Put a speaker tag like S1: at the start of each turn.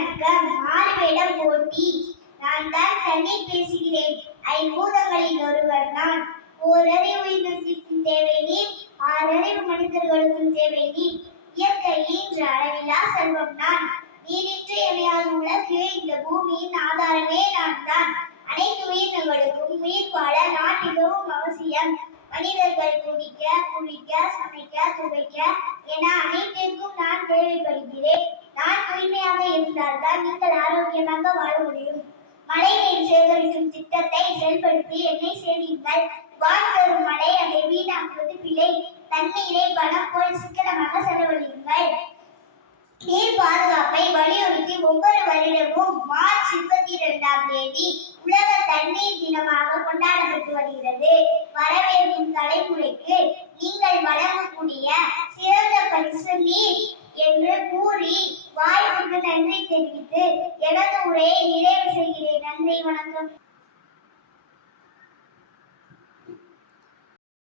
S1: யாரிடம் போட்டி. நான் தான் தண்ணீர் பேசுகிறேன். ஐம்பூதங்களில் ஒருவர் நான் ஓரறிவு உயிரினத்திற்கும் தேவை நீர் ஆறறிவு மனிதர்களுக்கும் தேவை நீர். இயற்கையில் இன்று அளவிலா செல்வம் நான் நீரிற்று எமையான உலகு இந்த பூமியின் ஆதாரமே நான் தான். அனைத்து உயிரினங்களுக்கும் உயிர் வாழ நான் மிகவும் அவசியம். மனிதர்கள் குடிக்க குளிக்க சமைக்க துவைக்க என அனைத்திற்கும் நான் தேவைப்படுகிறேன். நான் தூய்மையாக நீங்கள் ஆரோக்கியமாக வாழ முடியும். மழை நீர் சேகரிக்கும் திட்டத்தை செயல்படுத்தி என்னை சேமியுங்கள். வான் தரும் மழை அதை வீணாக்குவது பிழை. தண்ணீரை பணம் போல் சிக்கனமாக செலவழியுங்கள். நீர் பாதுகாப்பை வலியுறுத்தி ஒவ்வொரு வருடமும் மார்ச் இருபத்தி இரண்டாம் தேதி உலக தண்ணீர் தினமாக கொண்டாட நன்றி தெரிவித்து எனது உரையை நிறைவு செய்கிறேன். நன்றி வணக்கம்.